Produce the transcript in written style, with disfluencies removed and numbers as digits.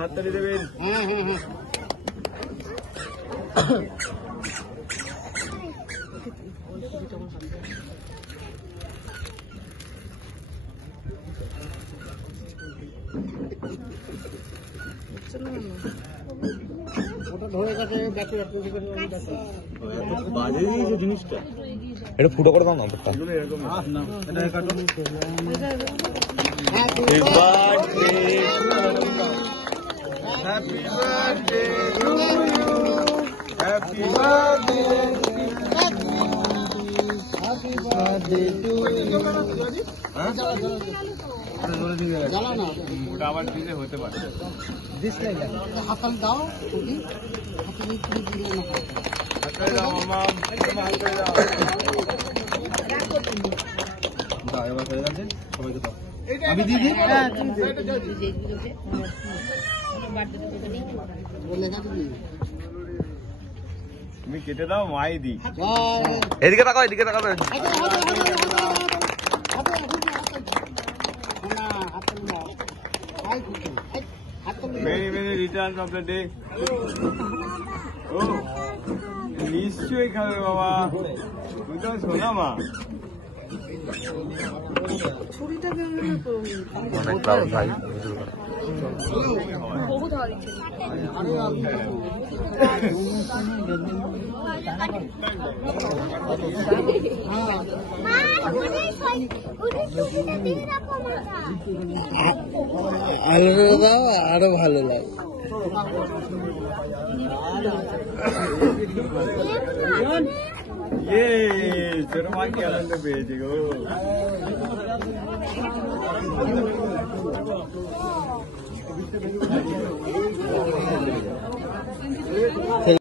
হাততালি দেবেন। জিনিসটা এটা ফুটো করে দাও না ওটা আবার দিলে হতে পারে। হাতাল দাও আমি দিদি তুমি কেটে দাও, মাই দি। এদিকে তাকাও, এদিকে তাকাবে। Many, many returns of the day. Oh, নিশ্চয়ই খাবে বাবা, তুমি তো শোনা মা। অনেক ক্রাউড ভাই, বহুত হওয়া দিচ্ছে। আলুটা দাও আরো ভালো লাগে। ছোট মা কি আনন্দ পেয়েছে গো।